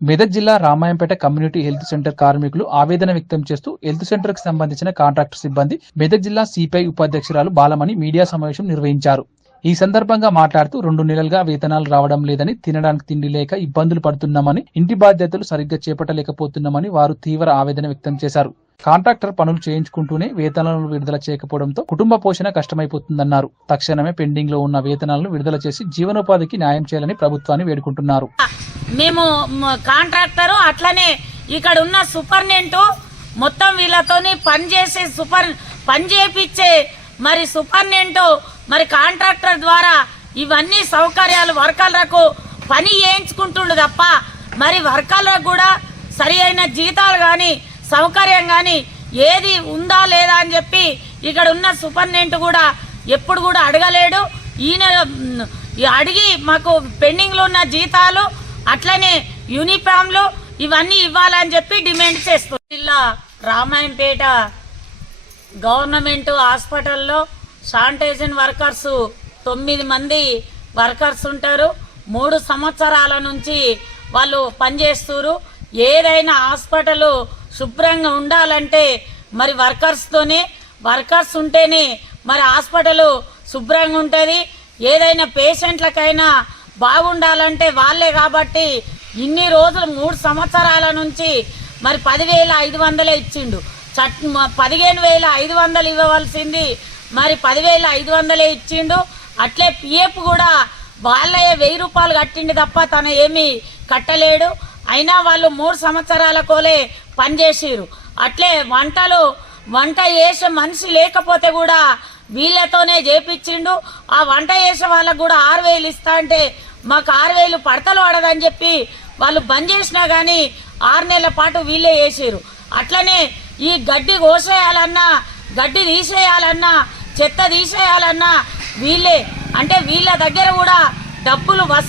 మెదక్ జిల్లా Ramayampet community health centre కార్మికులు ఆవేదన వ్యక్తం చేస్తూ హెల్త్ సెంటర్కు సంబంధించిన కాంట్రాక్టర్ సిబ్బంది మెదక్ జిల్లా సిపిఐ ఉపాధ్యక్షురాలు బాలమణి మీడియా సమావేశం నిర్వహించారు. ఈ సందర్భంగా మాట్లాడుతూ రెండు నెలలుగా వేతనాలు రావడం లేదని తినడానికి తిండి లేక ఇబ్బందులు పడుతున్నామని ఇంటి బాధ్యతలు సరిగ్గా చేపట్టలేకపోతున్నామని వారు తీవ్ర ఆవేదన వ్యక్తం చేశారు. కాంట్రాక్టర్ పనులు చేయించుకుంటూనే వేతనాలను విడుదల చేయకపోవడంతో కుటుంబ పోషణ కష్టమైపోతుందన్నారు. తక్షణమే పెండింగ్లో ఉన్న వేతనాలను విడుదల చేసి జీవనోపాధికి న్యాయం చేయాలని ప్రభుత్వాన్ని వేడుకుంటున్నారు. మేము కాంట్రాక్టర్ కాంట్రాక్టరు అట్లనే ఇక్కడ ఉన్న సూపర్నెంట్ మొత్తం వీళ్ళతోని పని చేసే సూపర్ పని చేపించే మరి సూపర్నెంట్ మరి కాంట్రాక్టర్ ద్వారా ఇవన్నీ సౌకర్యాలు వర్కర్లకు పని చేయించుకుంటుండు తప్ప మరి వర్కర్లకు కూడా సరి అయిన జీతాలు కానీ సౌకర్యం కానీ ఏది ఉందా లేదా అని చెప్పి ఇక్కడ ఉన్న సూపర్నెంట్ కూడా ఎప్పుడు కూడా అడగలేడు. ఈయన ఈ అడిగి మాకు పెండింగ్లో ఉన్న జీతాలు అట్లనే యూనిఫామ్లు ఇవన్నీ ఇవ్వాలని చెప్పి డిమాండ్ చేస్తుంది జిల్లా రామాయంపేట గవర్నమెంట్ హాస్పిటల్లో శానిటైజన్ వర్కర్స్ తొమ్మిది మంది వర్కర్స్ ఉంటారు. మూడు సంవత్సరాల నుంచి వాళ్ళు పనిచేస్తున్నారు ఏదైనా హాస్పిటల్ శుభ్రంగా ఉండాలంటే మరి వర్కర్స్తోనే వర్కర్స్ ఉంటేనే మరి హాస్పిటల్ శుభ్రంగా ఉంటుంది. ఏదైనా పేషెంట్లకైనా బాగుండాలంటే వాళ్ళే కాబట్టి ఇన్ని రోజులు మూడు సంవత్సరాల నుంచి మరి పదివేల ఐదు వందలే ఇచ్చిండు. చట్ పదిహేను వేల ఐదు వందలు ఇవ్వవలసింది మరి పదివేల ఐదు వందలే ఇచ్చిండు. అట్లే పిఎఫ్ కూడా వాళ్ళయ్య వెయ్యి రూపాయలు కట్టిండి తప్ప తను ఏమీ కట్టలేడు. అయినా వాళ్ళు మూడు సంవత్సరాల కోలే పనిచేసిరు అట్లే వంటలు వంట చేసే మనిషి లేకపోతే కూడా వీళ్ళతోనే చేపించిండు. ఆ వంట చేసే వాళ్ళకు కూడా ఆరు వేలు ఇస్తా అంటే మాకు ఆరు వేలు పడతలు పడదని చెప్పి వాళ్ళు బంద్ చేసినా కానీ ఆరు నెలల పాటు వీళ్ళే వేసారు అట్లనే ఈ గడ్డి కోసేయాలన్నా గడ్డి తీసేయాలన్నా చెత్త తీసేయాలన్నా వీళ్ళే. అంటే వీళ్ళ దగ్గర కూడా డబ్బులు వసూ